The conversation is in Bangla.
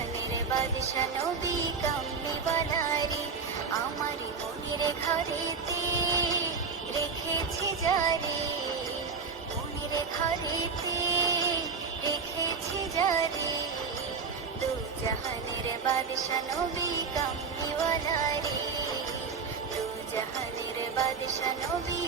জাহানের বাদশা নবী কামলিওয়ালারে আমার মনের ঘরেতে রেখেছি যারে, মনের ঘরেতে রেখেছি যারে, দু জাহানের বাদশা নবী কামলিওয়ালারে, দু জাহানের বাদশা নবী